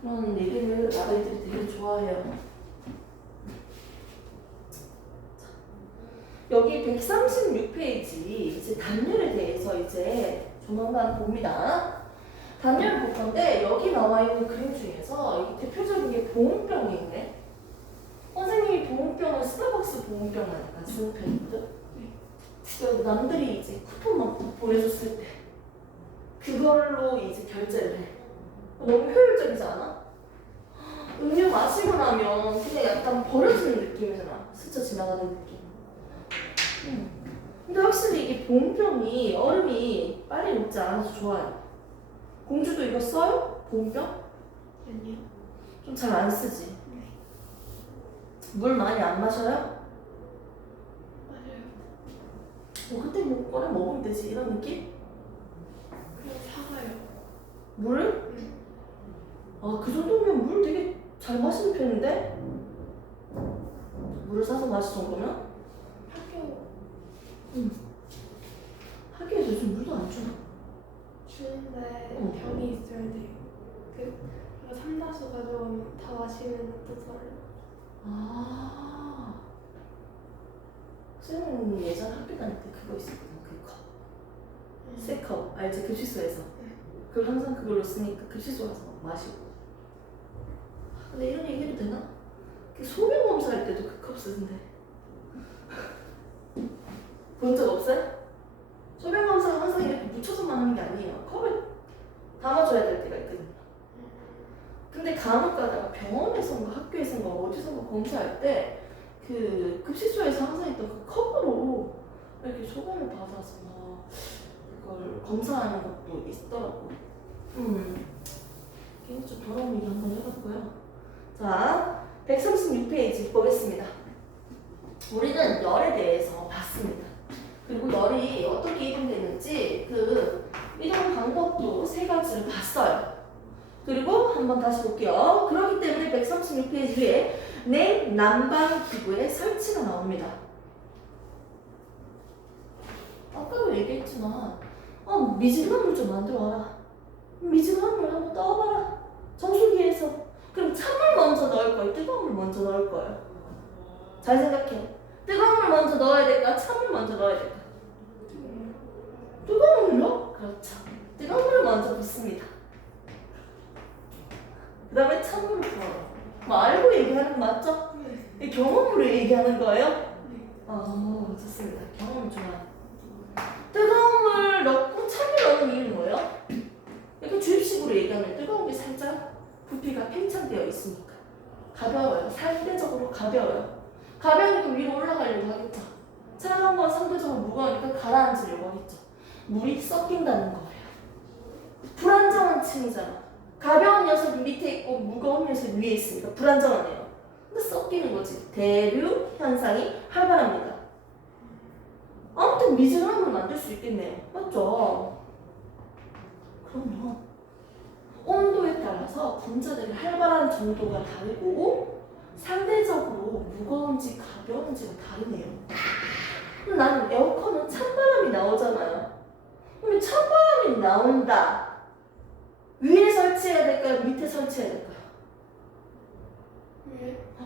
그런 얘기를 아이들이 되게 좋아해요. 여기 136페이지 이제 단열에 대해서 이제 조만간 봅니다. 단열 볼 건데 여기 나와 있는 그림 중에서 이 대표적인 게 보온병이 있네. 선생님이 보온병을 스타벅스 보온병 하니까 쓰는 편이거든. 그래서 남들이 이제 쿠폰만 보내줬을 때 그걸로 이제 결제를 해. 너무 효율적이지 않아? 음료 마시고 나면 그냥 약간 버려지는 느낌이잖아. 스쳐 지나가는 느낌. 근데 확실히 이게 보온병이 얼음이 빨리 녹지 않아서 좋아요. 공주도 이거 써요? 보온병? 아니요. 좀 잘 안 쓰지? 네. 물 많이 안 마셔요? 맞아요. 뭐 그때 뭐 꺼내 먹으면 되지 이런 느낌? 그냥 사가요. 물? 아, 그 정도면 물 되게 잘 마시는 편인데? 물을 사서 마실 정도면? 학교 학교에서 요즘 물도 안 주나? 주는데 병이 있어야 돼요. 그리고 삼다수 가져오면 다 마시면 어떡해요? 아, 쌤은 예전 학교 다닐 때 그거 있었거든. 그 컵. 새 컵. 알지? 급식소에서. 그걸 항상 그걸로 쓰니까 급식소 가서 마시고. 근데 이런 얘기해도 되나? 그 소변 검사할 때도 그 컵 쓰는데. 본 적 없어요? 소변 검사가 항상 이렇게 묻혀서만 하는 게 아니에요. 컵에 담아줘야 될 때가 있거든요. 근데 간혹 가다가 병원에서인가 학교에서인가 어디선가 검사할 때 그 급식소에서 항상 있던 그 컵으로 이렇게 소변을 받아서 그걸 검사하는 것도 있더라고. 이거 좀 더러운 얘기 한번 해봤고요. 자, 136페이지 보겠습니다. 우리는 열에 대해서 봤습니다. 그리고 열이 어떻게 이동되는지 그 이동 방법도 세 가지를 봤어요. 그리고 한번 다시 볼게요. 그렇기 때문에 136페이지에 냉난방 기구의 설치가 나옵니다. 아까도 얘기했지만 미지근한 물 좀 만들어와라. 미지근한 물 한번 떠봐라. 정수기에서. 그럼 찬물 먼저 넣을 거예요? 뜨거운 물 먼저 넣을 거예요? 잘 생각해. 뜨거운 물 먼저 넣어야 될까? 찬물 먼저 넣어야 될까? 뜨거운 물로? 그렇죠. 뜨거운 물을 먼저 붓습니다. 그 다음에 찬물을 부어요. 뭐 알고 얘기하는 거 맞죠? 이 경험으로 얘기하는 거예요? 좋습니다. 경험 좋아요. 뜨거운 물 넣고 찬물 넣는 이유는 뭐예요? 이렇게 주입식으로 얘기하면 뜨거운 게 살짝 부피가 팽창되어 있으니까 가벼워요. 상대적으로 가벼워요. 가벼우니까 위로 올라가려고 하겠죠. 차가운 건 상대적으로 무거우니까 가라앉으려고 하겠죠. 물이 섞인다는 거예요. 불안정한 층이잖아. 가벼운 녀석이 밑에 있고 무거운 녀석이 위에 있으니까 불안정하네요. 근데 섞이는 거지. 대류 현상이 활발합니다. 아무튼 미지근한 물 만들 수 있겠네요. 맞죠? 그럼요. 온도에 따라서 분자들이 활발한 정도가 다르고 상대적으로 무거운지 가벼운지가 다르네요. 그럼 나는 에어컨은 찬바람이 나오잖아요. 그럼 찬바람이 나온다. 위에 설치해야 될까요? 밑에 설치해야 될까요?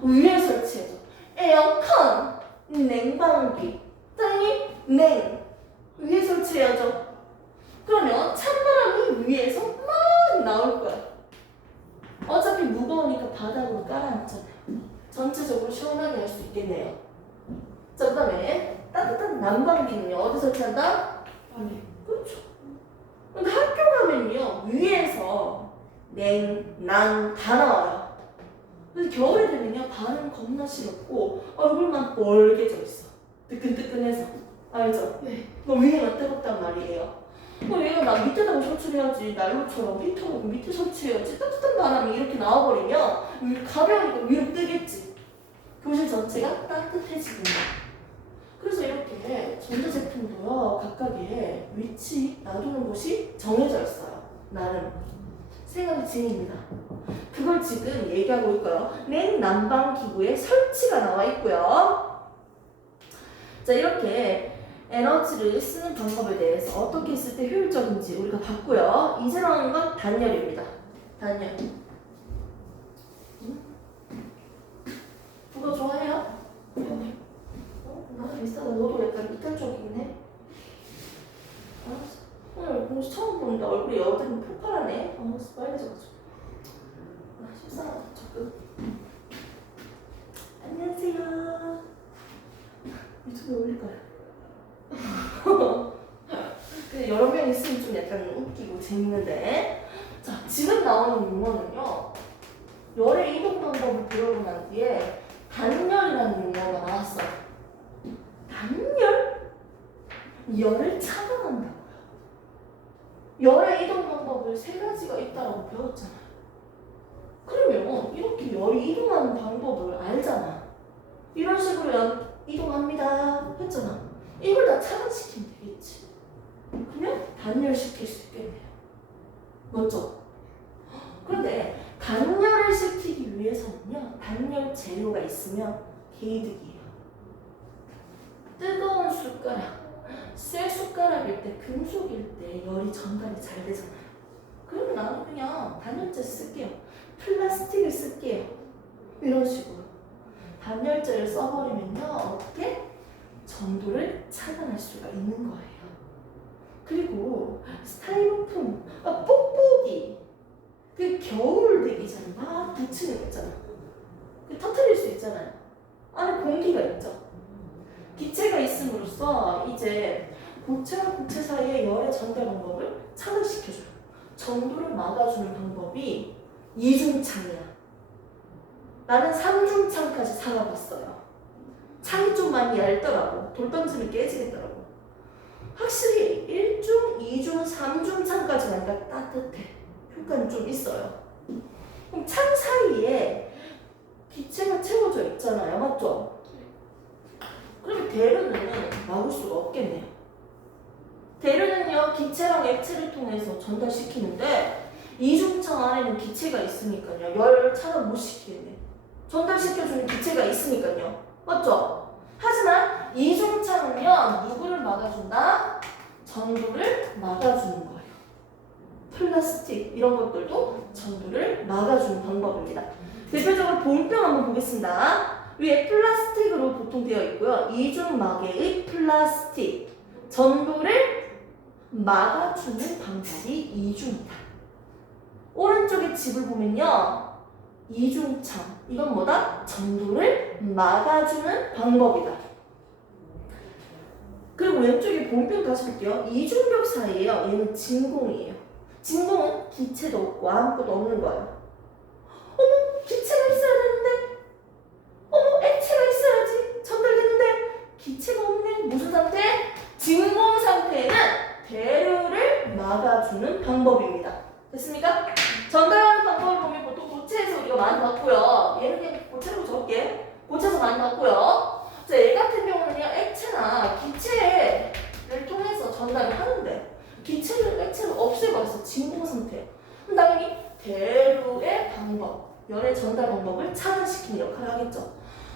위에 설치해줘. 에어컨, 냉방기, 땅이 냉. 위에 설치해야죠. 그러면 찬바람이 위에서 막 나올 거야. 어차피 무거우니까 바닥으로 깔아놨잖아요. 전체적으로 시원하게 할 수 있겠네요. 자, 그 다음에 따뜻한 난방기는요. 어디 설치한다? 안에. 그렇죠. 근데 학교 가면요. 위에서 냉, 난 다 나와요. 그래서 겨울에 되면요. 발은 겁나 시렵고 얼굴만 뻘개져 있어. 뜨끈뜨끈해서. 알죠? 네. 너 위에만 뜨겁단 말이에요. 얘가 나 밑에다가 설치해야지. 난로처럼 히터로 밑에 설치해야지. 따뜻한 바람이 이렇게 나와버리면 가벼우니까 위로 뜨겠지. 교실 전체가 따뜻해지는 거야. 그래서 이렇게 전자제품도요. 각각의 위치 놔두는 곳이 정해져 있어요. 나름 생각의 진입니다. 그걸 지금 얘기하고 있고요. 냉난방기구의 설치가 나와 있고요. 자, 이렇게 에너지를 쓰는 방법에 대해서 어떻게 했을 때 효율적인지 우리가 봤고요. 이제 나오는 건 단열입니다. 단열. 자꾸. 안녕하세요. 유튜브에 올릴 거야. 근데 여러 명 있으면 좀 약간 웃기고 재밌는데. 자, 지금 나오는 용어는요. 열의 이동 방법을 배우고 난 뒤에 단열이라는 용어가 나왔어요. 단열? 열을 차단한다고요. 열의 이동 방법을 세 가지가 있다고 배웠잖아요. 그러면 이렇게 열이 이동하는 방법을 알잖아. 이런 식으로 이동합니다 했잖아. 이걸 다 차단시키면 되겠지. 그러면 단열시킬 수 있겠네요. 맞죠? 그런데 단열을 시키기 위해서는요, 단열 재료가 있으면 개이득이에요. 뜨거운 숟가락, 쇠 숟가락일 때, 금속일 때 열이 전달이 잘 되잖아요. 그러면 나는 그냥 단열재 쓸게요. 플라스틱을 쓸게요. 이런 식으로. 단열재를 써버리면요, 어떻게? 전도를 차단할 수가 있는 거예요. 그리고 스타이로폼, 뽁뽁이, 그 겨울 되기전에 막 붙이는 거 있잖아. 그 터뜨릴 수 있잖아요. 안에 공기가 있죠. 기체가 있음으로써 이제 고체와 고체 사이의 열의 전달 방법을 차단시켜줘요. 전도를 막아주는 방법이 이중창이야. 나는 삼중창까지 살아봤어요. 창이 좀 많이 얇더라고. 돌 던지면 깨지겠더라고. 확실히 1중, 2중, 3중 창까지 가니까 따뜻해. 효과는 좀 있어요. 그럼 창 사이에 기체가 채워져 있잖아요. 맞죠? 그러면 대류는 막을 수가 없겠네요. 대류는요, 기체랑 액체를 통해서 전달시키는데 이중창 안에는 기체가 있으니까요. 열 차단 못 시키겠네. 전달시켜주는 기체가 있으니까요. 맞죠? 하지만 이중창은요, 누구를 막아준다? 전도를 막아주는 거예요. 플라스틱 이런 것들도 전도를 막아주는 방법입니다. 대표적으로 볼병 한번 보겠습니다. 위에 플라스틱으로 보통 되어 있고요. 이중막의 플라스틱 전도를 막아주는 방법이 이중이다. 오른쪽에 집을 보면요, 이중창, 이건 뭐다? 전도를 막아주는 방법이다. 그리고 왼쪽에 본편 다시 볼게요. 이중벽 사이에요. 얘는 진공이에요. 진공은 기체도 없고 아무것도 없는 거예요. 어머, 기체가 있어야 되는데, 어머, 액체가 있어야지 전달되는데 기체가 없네. 무슨 상태? 진공 상태에는 대류를 막아주는 방법입니다. 됐습니까? 전달하는 방법을 보면 보통 고체에서 우리가 많이 봤고요. 얘는 그냥 고체로 적을게. 고체에서 많이 봤고요. 자, 얘 같은 경우는요, 액체나 기체를 통해서 전달을 하는데 기체를 액체를 없애버려서 진공 상태예요. 그럼 당연히 대류의 방법, 열의 전달 방법을 차단시키는 역할을 하겠죠.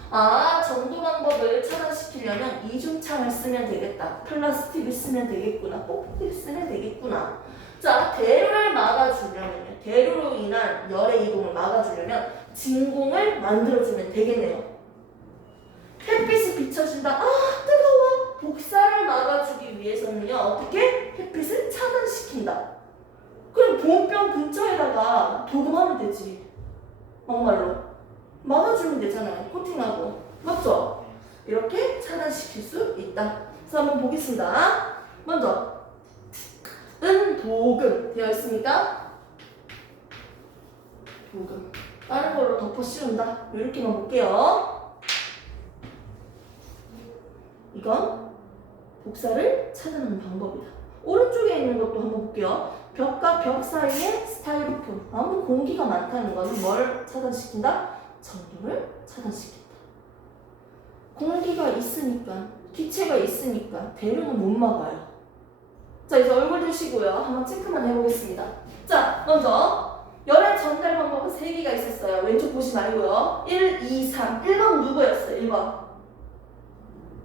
아, 전도 방법을 차단시키려면 이중창을 쓰면 되겠다. 플라스틱을 쓰면 되겠구나. 뽁뽁이를 쓰면 되겠구나. 자, 대류를 막아주려면요. 대류로 인한 열의 이동을 막아주려면 진공을 만들어주면 되겠네요. 햇빛이 비춰진다. 아, 뜨거워. 복사를 막아주기 위해서는요. 어떻게? 햇빛을 차단시킨다. 그럼 보온병 근처에다가 도금하면 되지. 막말로. 막아주면 되잖아요. 코팅하고. 맞죠? 이렇게 차단시킬 수 있다. 그래서 한번 보겠습니다. 먼저 도금 되어 있습니까? 도금. 다른 걸로 덮어 씌운다. 이렇게만 볼게요. 이건 복사를 차단하는 방법이다. 오른쪽에 있는 것도 한번 볼게요. 벽과 벽 사이에 스타이로폼. 아무 공기가 많다는 것은 뭘 차단시킨다? 전도를 차단시킨다. 공기가 있으니까, 기체가 있으니까 대류는 못 막아요. 자, 이제 얼굴 드시고요. 한번 체크만 해보겠습니다. 자, 먼저 열의 전달 방법은 3개가 있었어요. 왼쪽 보지 말고요. 1, 2, 3. 1번 누구였어요? 1번.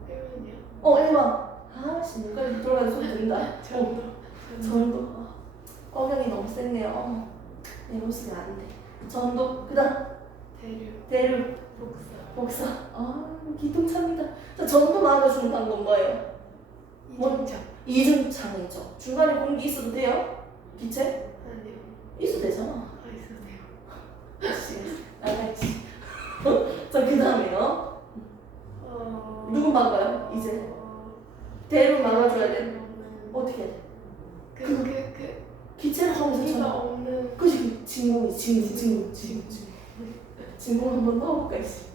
1번이요? 1번. 아씨, 눈까지 들어가는 소리 들린다. 전도. 전도. 억양이 너무 셌네요. 내 모습이 안 돼. 전도. 그 다음. 대류. 복사. 아, 기똥차입니다. 자, 전도 막아주는 방법 뭐예요? 이중창. 이중창이죠. 중간에 공기 있어도 돼요? 기체? 아니요. 있어도 되잖아. 있으세요. 역시 나는 진공 한번 넣어볼까 이제.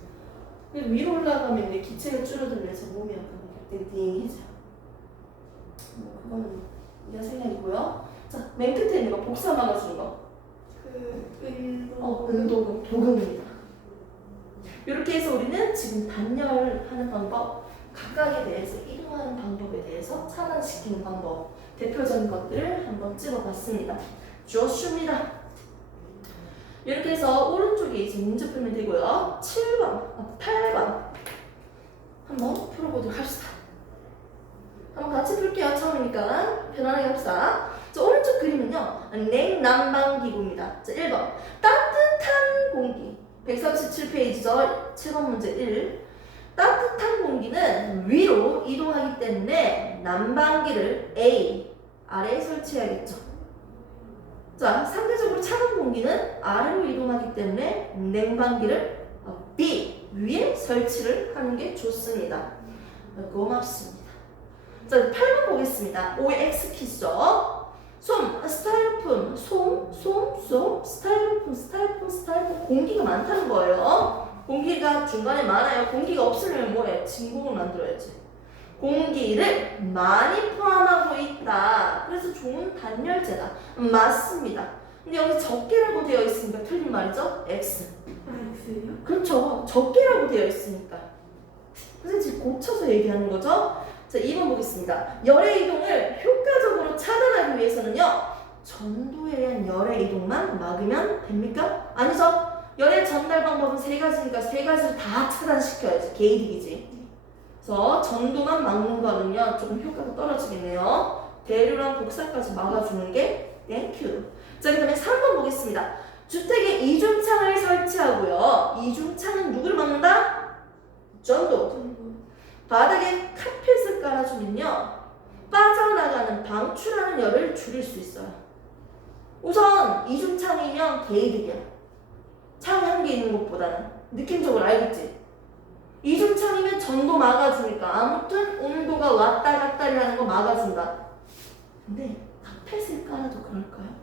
위로 올라가면 이제 기체가 줄어들면서 몸이 약간 띵띵해져. 그거는 네가 생각이고요. 자, 맨 끝에 있는 거 복사 막아주는 거. 은도금, 도금입니다. 이렇게 해서 우리는 지금 단열하는 방법, 각각에 대해서 이동하는 방법에 대해서 차단시키는 방법, 대표적인 것들을 한번 찍어봤습니다. 좋습니다. 이렇게 해서 오른쪽에 이제 문제 풀면 되고요. 8번 한번 풀어보도록 합시다. 한번 같이 풀게요. 처음이니까 편안하게 합시다. 자, 오른쪽 그림은요, 냉난방기구입니다. 자, 1번 따뜻한 공기, 137페이지죠. 7번 문제 1. 따뜻한 공기는 위로 이동하기 때문에 난방기를 A, 아래에 설치해야겠죠. 자, 상대적으로 차가운 공기는 아래로 이동하기 때문에 냉방기를 B, 위에 설치를 하는 게 좋습니다. 고맙습니다. 자, 8번 보겠습니다. OX 키죠. 스타일로폼, 스타일로폼 공기가 많다는 거예요. 공기가 중간에 많아요. 공기가 없으면 뭐해? 진공을 만들어야지. 공기를 많이 포함하고 있다. 그래서 좋은 단열재다. 맞습니다. 근데 여기 적게라고 되어 있으니까 틀린 말이죠? X. X요? 그렇죠. 적게라고 되어 있으니까. 그래서 지금 고쳐서 얘기하는 거죠. 자, 2번 보겠습니다. 열의 이동을 효과적으로 차단하기 위해서는요, 전도에 의한 열의 이동만 막으면 됩니까? 아니죠. 열의 전달 방법은 3가지니까 3가지를 다 차단시켜야지. 개이득이지. 그래서 전도만 막는 거는요, 조금 효과가 떨어지겠네요. 대류랑 복사까지 막아주는 게 땡큐. 자, 그 다음에 3번 보겠습니다. 주택에 이중창을 설치하고요. 이중창은 누구를 막는다? 전도. 바닥에 카펫을 깔아주면요, 빠져나가는 방출하는 열을 줄일 수 있어요. 우선 이중창이면 개이득이야. 창 한 개 있는 것보다는. 느낌적으로 알겠지? 이중창이면 전도 막아주니까 아무튼 온도가 왔다 갔다리 하는 거 막아준다. 근데 카펫을 깔아도 그럴까요?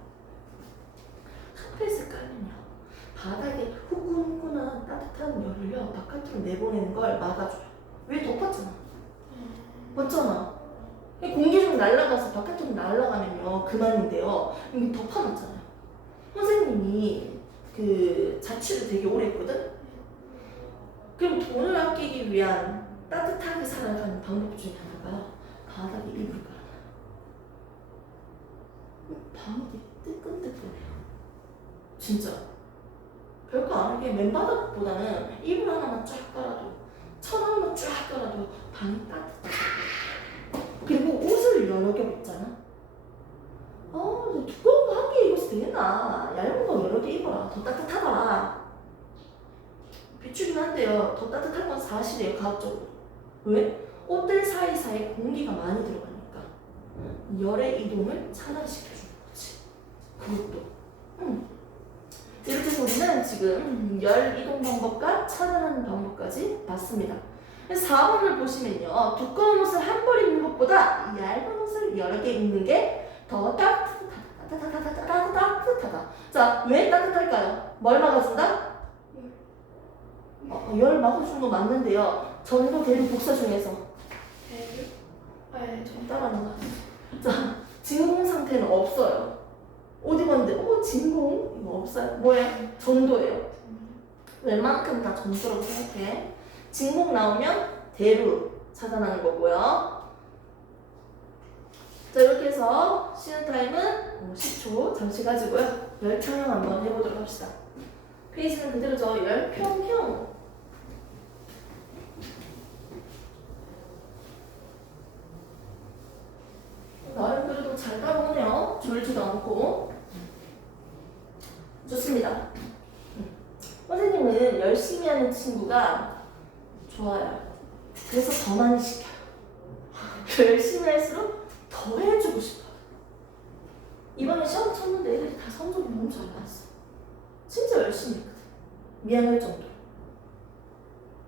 카펫을 깔면요, 바닥에 후끈후끈한 따뜻한 열을요, 바깥으로 내보내는 걸 막아줘요. 왜? 덮었잖아. 맞잖아. 공기 좀 날아가서 바깥으로 날아가면요, 그만인데요. 여기 덮어놨잖아요. 선생님이 그 자취를 되게 오래 했거든? 그럼 돈을 아끼기 위한 따뜻하게 살아가는 방법 중에 하나가 바닥에 이불을 깔아놔요. 방이 뜨끈뜨끈해요. 진짜. 별거 아니게 맨바닥보다는 이불 하나만 쫙 깔아도, 천 하나만 쫙 깔아도 방이 따뜻해. 그리고 옷을 여러 개 벗잖아. 두꺼운 거 한 개 입어서 되겠나? 얇은 거 여러 개 입어라. 더 따뜻하더라. 비추긴 한데요, 더 따뜻한 건 사실이에요, 과학적으로. 왜? 옷들 사이사이에 공기가 많이 들어가니까 열의 이동을 차단시켜주는 거지. 그것도. 이렇게 해서 우리는 지금 열 이동 방법과 차단하는 방법까지 봤습니다. 4번을 보시면요, 두꺼운 옷을 한 벌 입는 것보다 얇은 옷을 여러 개 입는 게 더 따뜻하다. 자, 왜 따뜻할까요? 뭘 막아준다? 열 막아주는 거 맞는데요, 전도 대류 복사 중에서 대류? 좀 따라하는. 자, 진공 상태는 없어요. 옷 입었는데 진공? 이거 없어요. 뭐예요? 전도예요. 웬만큼 다 전도라고 생각해. 진공 나오면 대류 차단하는 거고요. 자, 이렇게 해서 쉬는 타임은 10초 잠시 가지고요, 열평형 한번 해보도록 합시다. 페이지는 그대로죠. 열평형. 나름 그래도 잘 따라오네요. 졸지도 않고. 좋습니다. 선생님은 열심히 하는 친구가 좋아요. 그래서 더 많이 시켜요. 열심히 할수록 더 해주고 싶어요. 이번에 시험 쳤는데 애들이 다 성적이 너무 잘 나왔어. 진짜 열심히 했거든. 미안할 정도로.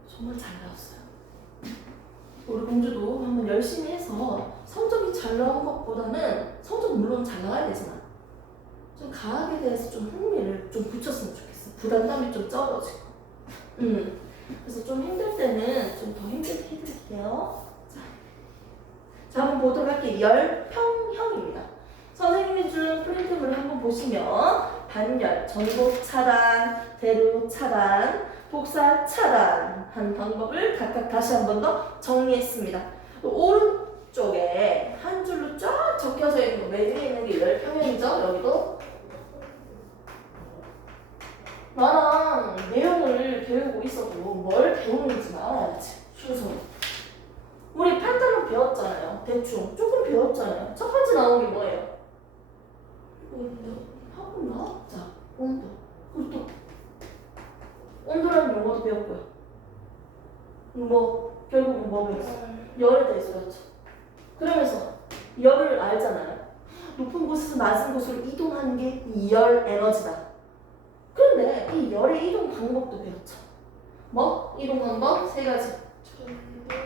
정말 잘 나왔어요. 우리 공주도 한번 열심히 해서 성적이 잘 나온 것보다는, 성적 물론 잘 나와야 되지만 좀 과학에 대해서 좀 흥미를 좀 붙였으면 좋겠어. 부담감이 좀 적어지고. 그래서 좀 힘들 때는 좀 더 힘들게 해드릴게요. 자, 한번 보도록 할게요. 열평형입니다. 선생님이 준 프린트물을 한번 보시면 단열, 전복 차단, 대류 차단, 복사 차단 한 방법을 각각 다시 한 번 더 정리했습니다. 오른쪽에 한 줄로 쫙 적혀져 있는 거, 맨 위에 있는 게 열평형이죠. 여기도 나랑 내용을 배우고 있어도 뭘 배우는지만 알아야지. 순서로. 우리 8단원 배웠잖아요. 대충 조금 배웠잖아요. 첫 번째 나온 게 뭐예요? 온도. 하고 나? 자, 온도. 그리고 또 온도라는 용어도 배웠고요. 뭐 결국은 뭐 배웠어? 열에 대해서 배웠죠. 그러면서 열을 알잖아요. 높은 곳에서 낮은 곳으로 이동하는 게 이 열 에너지다. 그런데 이 열의 이동 방법도 배웠죠. 뭐? 이동 방법 세 가지.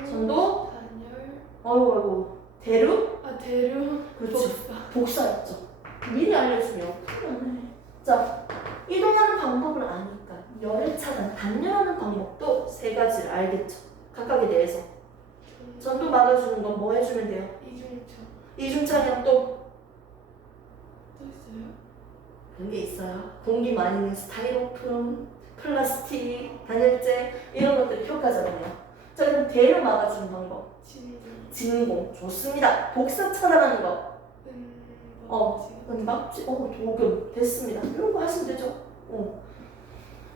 전도, 단열. 아이고, 대류, 대류. 그렇지. 복사였죠. 미리 알려주면 큰일. 자, 이동하는 방법을 아니까 열을 차단, 단열하는 방법도 세 가지를 알겠죠. 각각에 대해서. 전도 막아주는 건 뭐 해주면 돼요? 이중차. 이중차량 또 또 있어요? 그런 게 있어요. 공기 많이 있는 스타이로폼, 플라스틱, 단열재 이런 것들이 효과잖아요. 자, 그럼 대류 막아주는 방법. 진공 좋습니다. 복사 차단하는 거. 은박지, 도금 됐습니다. 이런 거 하시면 되죠.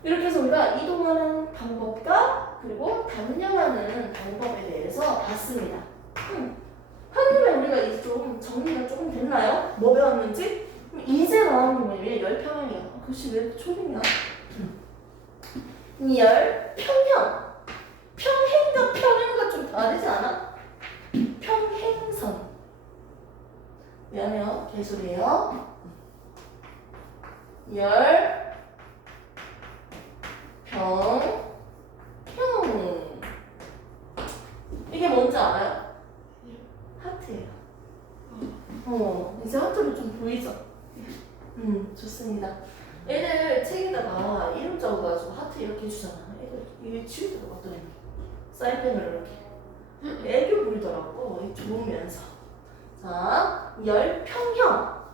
이렇게 해서 우리가 이동하는 방법과 그리고 단열하는 방법에 대해서 봤습니다. 한눈에 우리가 이제 좀 정리가 조금 됐나요? 뭐 배웠는지? 이제 나오는 거예요. 열평형이야. 글씨 왜 이렇게 초딩이야? 열평형. 평행과 평행과 좀 다르지 않아? 평행선. 미안해요. 개소리예요. 평. 이게 뭔지 알아요? 하트예요. 이제 하트로 좀 보이죠? 좋습니다. 애들 책에다가 이름 적어가지고 하트 이렇게 해주잖아. 애들 이게 치울 때도 어떠냐? 사인펜으로 이렇게. 애교 부리더라고. 좋으면서. 자, 열평형.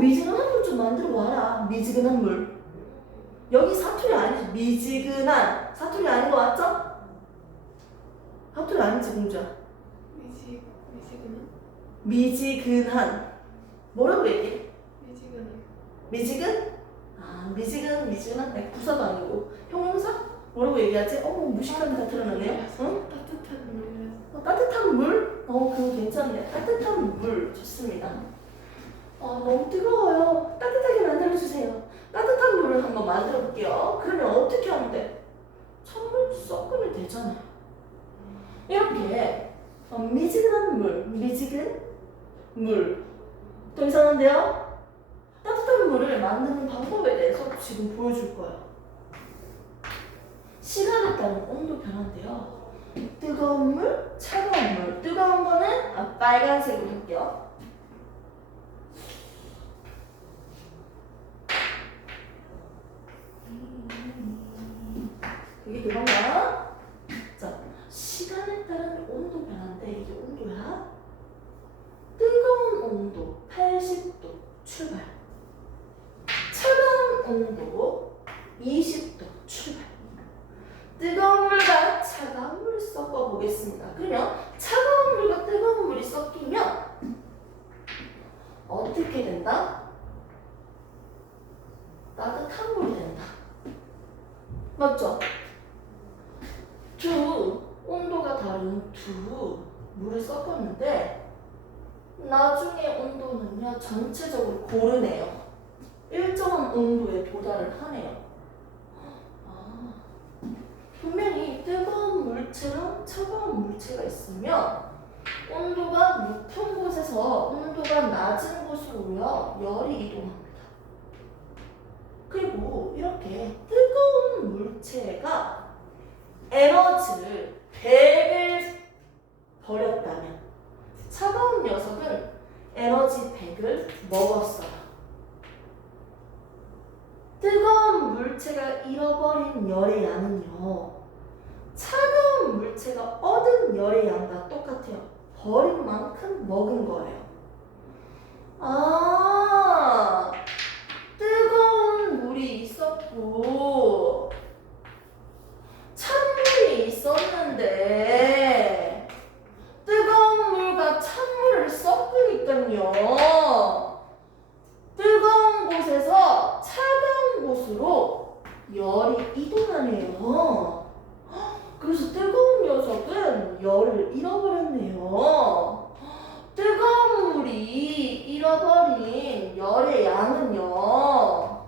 미지근한 물 좀 만들어 와라. 미지근한 물. 여기 사투리 아니지. 미지근한. 사투리 아닌 거 맞죠? 사투리 아니지, 공주야. 미지근한? 미지근한. 뭐라고 얘기해? 미지근한. 미지근? 미지근한. 부사도 아니고. 형용사? 뭐라고 얘기하지? 무식한 다 드러나네요. 응? 따뜻한 물이라서. 따뜻한 물? 그거 괜찮네. 따뜻한 물. 좋습니다. 너무 뜨거워요. 따뜻하게 만들어주세요. 따뜻한 물을 한번 만들어 볼게요. 그러면 어떻게 하면 돼? 찬물 섞으면 되잖아요. 이렇게 미지근한 물, 미지근 물. 더 이상한데요? 따뜻한 물을 만드는 방법에 대해서 지금 보여줄 거예요. 시간에 따른 온도 변화인데요. 뜨거운 물, 차가운 물. 뜨거운 거는 빨간색으로 할게요. 그게 그건가? 자, 시간에 따른 온도 변화인데 이게 온도야. 뜨거운 온도 80도 출발. 차가운 온도 20도 출발. 뜨거운 물과 차가운 물을 섞어 보겠습니다. 그러면 차가운 물과 뜨거운 물이 섞이면 어떻게 된다? 따뜻한 물이 된다. 맞죠? 두 온도가 다른 두 물을 섞었는데 나중에 온도는요 전체적으로 고르네요. 일정한 온도에 도달을 하네요. 분명히 뜨거운 물체랑 차가운 물체가 있으면 온도가 높은 곳에서 온도가 낮은 곳으로요 열이 이동합니다. 그리고 이렇게 뜨거운 물체가 에너지를 100을 버렸다면 차가운 녀석은 에너지 100을 먹었어요. 물체가 잃어버린 열의 양은요, 차가운 물체가 얻은 열의 양과 똑같아요. 버린 만큼 먹은 거예요. 아, 뜨거운 물이 있었고 찬물이 있었는데 뜨거운 물과 찬물을 섞으니까요, 뜨거운 곳에서 차가운 곳으로 열이 이동하네요. 그래서 뜨거운 녀석은 열을 잃어버렸네요. 뜨거운 물이 잃어버린 열의 양은요,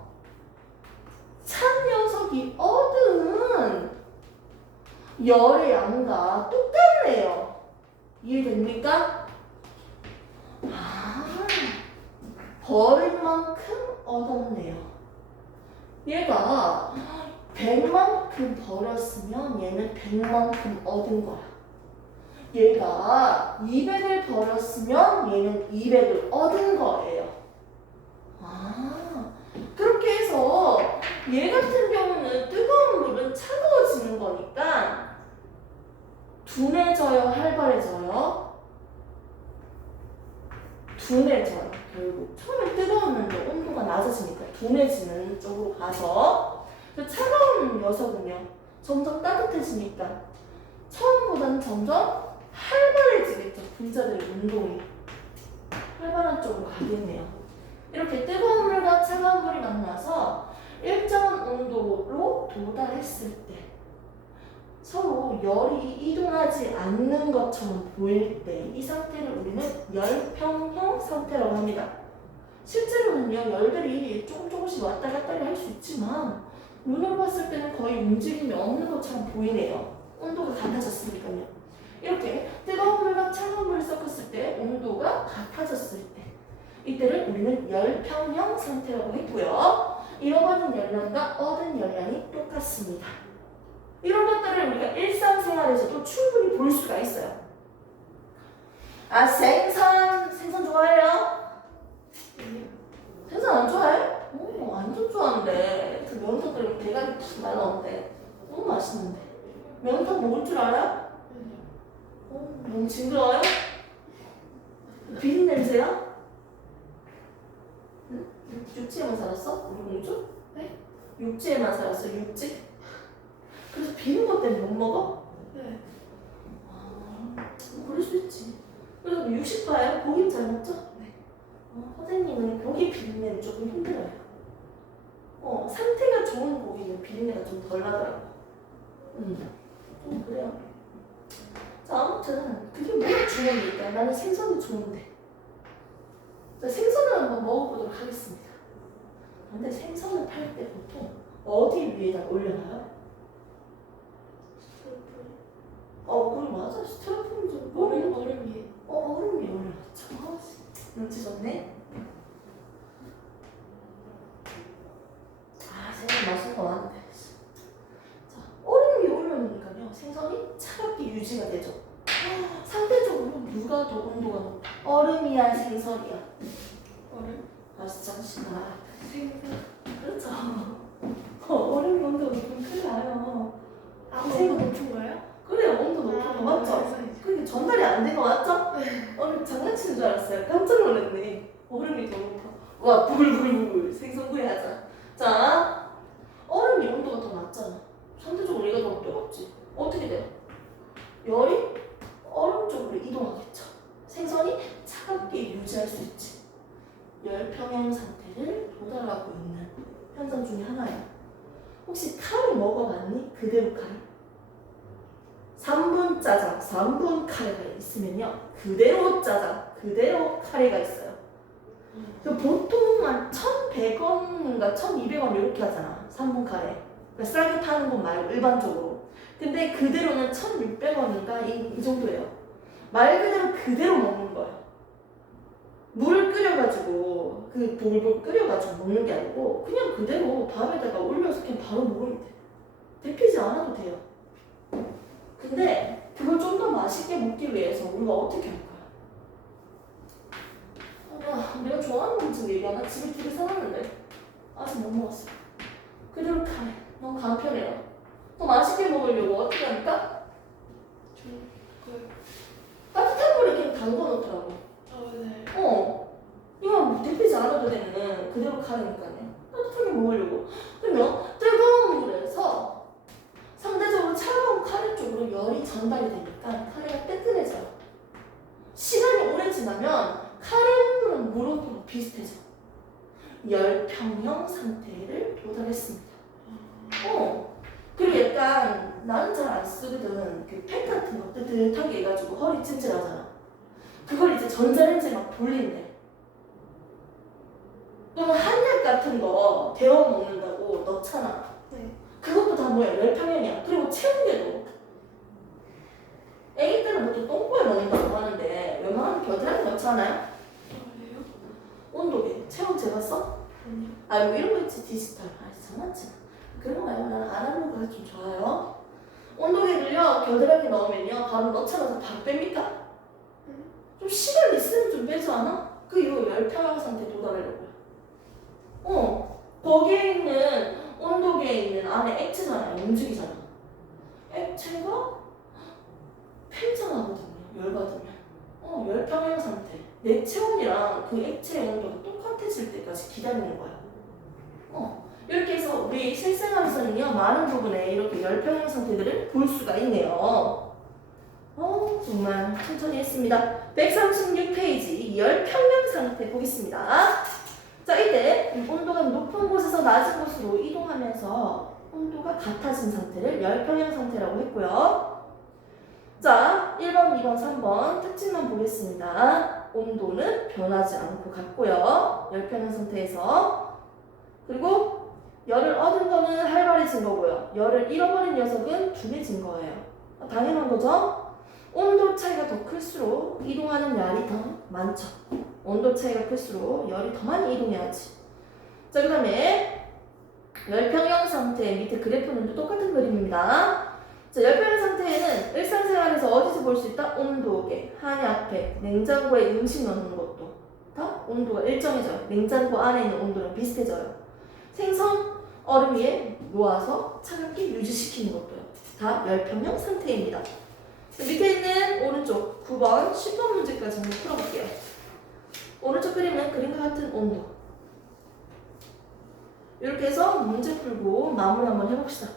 찬 녀석이 얻은 열의 양과 똑같네요. 이해됩니까? 아, 버린 만큼 얻었네요. 얘가 100만큼 버렸으면 얘는 100만큼 얻은 거야. 얘가 200을 버렸으면 얘는 200을 얻은 거예요. 아, 그렇게 해서 얘 같은 경우는 뜨거운 물은 차가워지는 거니까 둔해져요, 활발해져요? 둔해져요. 결국 처음에 뜨거웠는데 온도가 낮아지니까 둔해지는 쪽으로 가서, 차가운 녀석은요 점점 따뜻해지니까 처음보다는 점점 활발해지겠죠. 분자들의 운동이 활발한 쪽으로 가겠네요. 이렇게 뜨거운 물과 차가운 물이 만나서 일정한 온도로 도달했을 때 서로 열이 이동하지 않는 것처럼 보일 때 이 상태를 우리는 열평형 상태라고 합니다. 실제로는요, 열들이 조금씩 왔다 갔다 할 수 있지만 눈으로 봤을 때는 거의 움직임이 없는 것처럼 보이네요. 온도가 같아졌으니까요. 이렇게 뜨거운 물과 차가운 물을 섞었을 때 온도가 같아졌을 때 이때를 우리는 열평형 상태라고 했고요. 잃어버린 열량과 얻은 열량이 똑같습니다. 이런 것들을 우리가 일상생활에서도 충분히 볼 수가 있어요. 아, 생선 좋아해요? 생선 안 좋아해? 오, 완전 좋아하는데. 그 명탕 끓이면 대가리 푹 날라오는데 너무 맛있는데. 명탕 먹을 줄 알아요? 너무 징그러워요? 비린냄새야? 육지에만 살았어? 우리 공주? 네? 육지에만 살았어, 육지? 그래서 비린 것 때문에 못 먹어? 네. 그럴 수 있지. 그래서 육식파예요? 고기 잘 먹죠? 네. 선생님은 고기 비린내는 조금 힘들어요. 상태가 좋은 고기는 비린내가 좀 덜 나더라고. 좀 그래요. 자, 아무튼 그게 뭐가 중요합니까? 나는 생선이 좋은데. 자, 생선을 한번 먹어보도록 하겠습니다. 근데 생선을 팔 때 보통 어디 위에다 올려놔요? 그래 맞아. 스티로폼 좀 얼음 위에. 얼음 위에 올려놨죠. 눈치 좋네. 생선 맛있는 거 많은데. 자, 얼음 위에 올려놓으니까요, 생선이 차갑게 유지가 되죠. 상대적으로 누가 더 온도가 높아? 얼음이야, 생선이야? 얼음. 맛있잖아. 생선. 그렇죠. 얼음 온도가 높으면 큰일 나요. 생선 높은 거예요? 그래, 온도 높은 거 맞죠? 생선이죠. 그게 전달이 안 된 거 맞죠? 네. 장난치는 줄 알았어요. 깜짝 놀랐네. 얼음이 더 높아. 와, 부글부글 생선 구이하자. 자, 얼음이 온도가 더 낮잖아. 상대적으로 얘가 더 뜨겁지. 어떻게 돼? 열이 얼음 쪽으로 이동하겠죠. 생선이 차갑게 유지할 수 있지. 열평형 상태를 도달하고 있는 현상 중에 하나예요. 혹시 카레 먹어봤니? 그대로 카레? 3분 짜장, 3분 카레가 있으면요, 그대로 짜장, 그대로 카레가 있어요. 보통 한 1,100원인가 1,200원 이렇게 하잖아, 3분 카레. 그러니까 싸게 파는 건 말고 일반적으로. 근데 그대로는 1,600원인가 이 정도예요. 말 그대로 그대로 먹는 거예요. 물을 끓여가지고 그 볼볼 끓여가지고 먹는 게 아니고 그냥 그대로 밥에다가 올려서 그냥 바로 먹으면 돼. 데피지 않아도 돼요. 근데 그걸 좀 더 맛있게 먹기 위해서 우리가 어떻게 할 거야? 내가 좋아하는 음식 얘기하나? 집에 2개 사놨는데 아직 못 먹었어. 그대로 카레. 간편해요. 더 맛있게 먹으려고 어떻게 합니까? 따뜻한 물에 그냥 담궈 놓더라고. 네. 이거 데피지 않아도 되는 그대로 카레니까요. 따뜻하게 먹으려고. 그러면 뜨거운 물에서 상대적으로 차가운 카레 쪽으로 열이 전달이 되니까 카레가 뜨끈해져요. 시간이 오래 지나면 카레 온도랑 물 온도가 비슷해져. 열평형 상태를 도달했습니다. 그리고 약간 나는 잘 안 쓰거든. 그 팩 같은 거 뜨뜻하게 해가지고 허리 찜질하잖아. 그걸 이제 전자레인지에 막 돌린대. 그러면 한약 같은 거 데워 먹는다고 넣잖아. 네. 그것도 다 뭐야? 열평형이야. 그리고 체온계도. 애기 때는 보통 똥꼬에 넣는다고 하는데 웬만하면 겨드랑이 넣지 않아요? 그래요? 온도계. 체온 재봤어? 아니요. 아이고 이런 거 있지 디지털. 장난치나. 그런 거 말고 나는 아날로그가 좀 좋아요. 온도계를요 겨드랑이 넣으면요 바로 넣자마자 바로 뺍니까? 좀 시간 있으면 좀 빼지 않아? 그 이후 열평형 상태 도달하려고요. 거기에 있는 온도계에 있는 안에 액체잖아요. 움직이잖아. 액체가 팽창하거든요. 열받으면. 열평형 상태. 내 체온이랑 그 액체의 온도가 똑같아질 때까지 기다리는 거야. 이렇게 해서 우리 실생활에서는요 많은 부분에 이렇게 열평형 상태들을 볼 수가 있네요. 정말 천천히 했습니다. 136페이지 열평형 상태 보겠습니다. 자, 이때 온도가 높은 곳에서 낮은 곳으로 이동하면서 온도가 같아진 상태를 열평형 상태라고 했고요. 자, 1번, 2번, 3번 특징만 보겠습니다. 온도는 변하지 않고 같고요. 열평형 상태에서. 그리고 열을 얻은 거는 활발해진 거고요. 열을 잃어버린 녀석은 둔해진 거예요. 당연한 거죠? 온도 차이가 더 클수록 이동하는 열이 더 많죠. 온도 차이가 클수록 열이 더 많이 이동해야지. 자, 그 다음에 열평형 상태 밑에 그래프는 똑같은 그림입니다. 자, 열평형 상태에는 일상생활에서 어디서 볼 수 있다? 온도계, 한약팩, 냉장고에 음식 넣는 것도 다 온도가 일정해져요. 냉장고 안에 있는 온도랑 비슷해져요. 생선 얼음 위에 놓아서 차갑게 유지시키는 것도요. 다 열평형 상태입니다. 자, 밑에 있는 오른쪽 9번 10번 문제까지 한번 풀어볼게요. 오른쪽 그림은 그림과 같은 온도. 이렇게 해서 문제 풀고 마무리 한번 해봅시다.